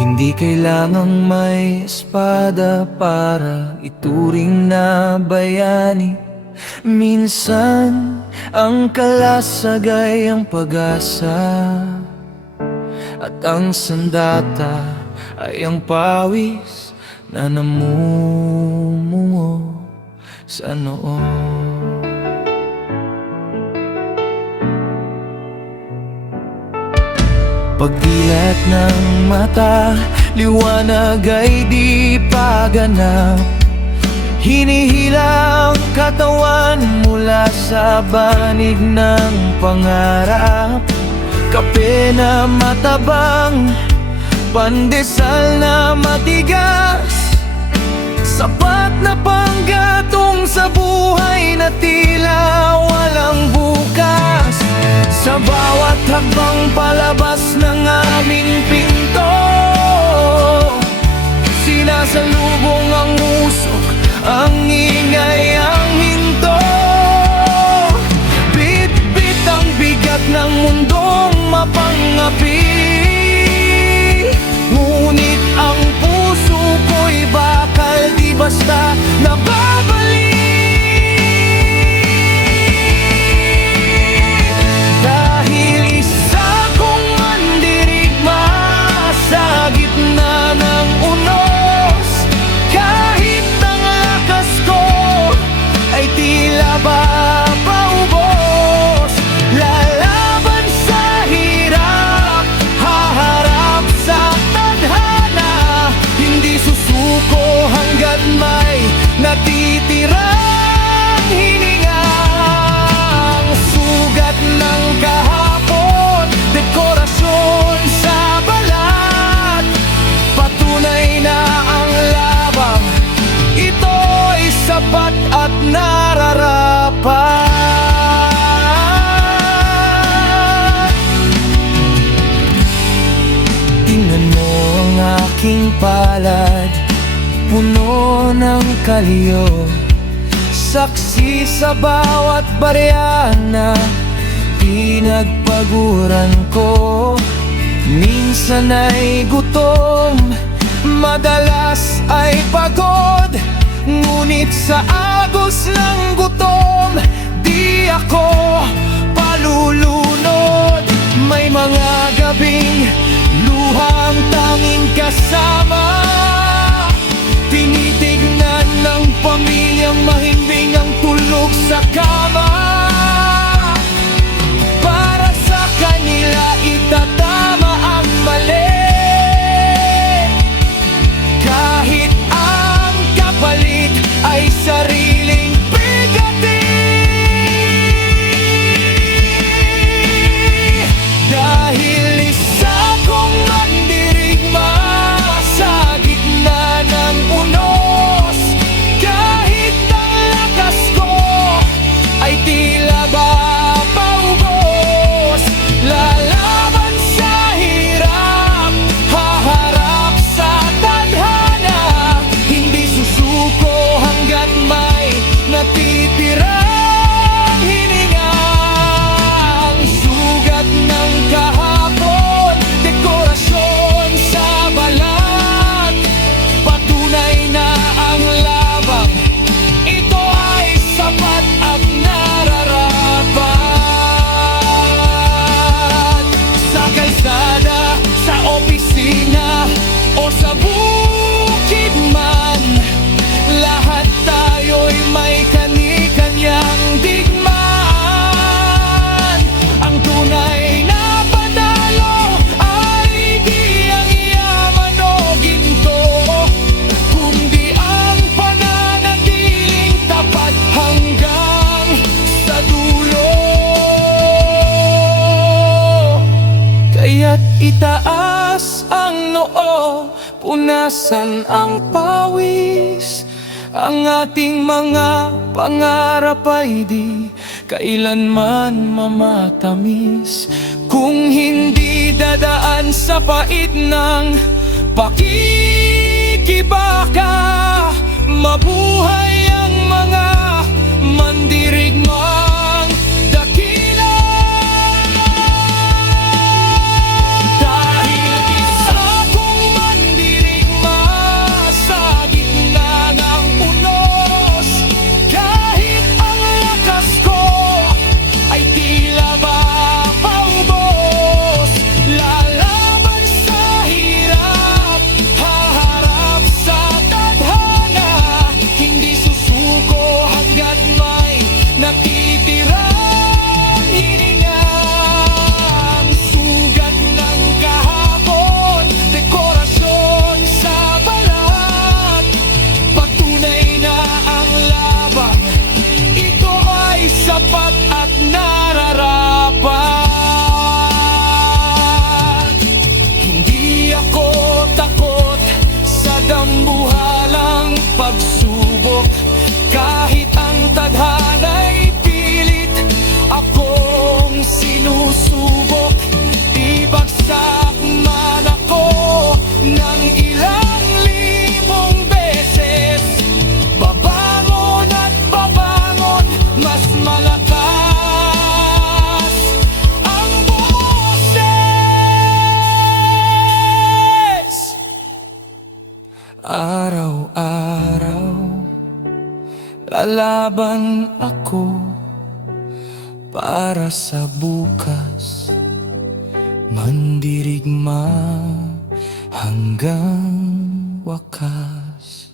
Hindi kailangang may espada para ituring na bayani. Minsan ang kalasag ay ang pag-asa, at ang sandata ay ang pawis na namumungo sa noo. Pagdilat ng mata, liwanag ay di paganap. Hinihila ang katawan mula sa banig ng pangarap. Kape na matabang, pandesal na matigas, sapat na panggatong sa buhay na tila walang bukas. Sa bawat hakbang palabas ng aming pinto, sinasalubong ang usok, ang ingay, ang hinto. Bit-bit ang bigat ng mundong mapangapi, ngunit ang puso ko'y bakal di basta nababalik. Natitirang hininga, ang sugat ng kahapon, dekorasyon sa balat. Patunay na ang labang ito'y sapat at nararapat. Tingnan mo ang aking palad, puno ng kalyo, saksi sa bawat barya na pinagpaguran ko. Minsan ay gutom, madalas ay pagod, ngunit sa agos ng gutom, di ako palulunod. May mga gabing luhang tanging kasama, tinitignan ng pamilyang mahimbing ang tulog sa kama. Para sa kanila itatama ang mali, kahit ang kapalit ay sariling bigati. Dahil isa kong mandirigma sa gitna ng unos, kahit ang lakas ko ay tila ba paubos. Lalaban sa hirap, haharap sa tadhana, hindi susuko hanggat may natitirang hininga. Ang sugat ng kahapon, dekorasyon sa balat. Patunay na ang labang ito ay sapat at nararapat. Sa kalsada, sa opisina o sa bukid man, lahat tayo'y may kani-kanyang digmaan. Ang tunay na panalo ay di ang yaman o ginto, kundi ang pananatiling tapat hanggang sa dulo. Kaya't itaas ang noo, punasan ang pawis, ang ating mga pangarap ay di kailanman mamatamis. Kung hindi dadaan sa pait ng pakikibaka, mabuhay ang mga mandirigmang dakila. Dahil isa kong Araw-araw lalaban ako para sa bukas, mandirigma hanggang wakas.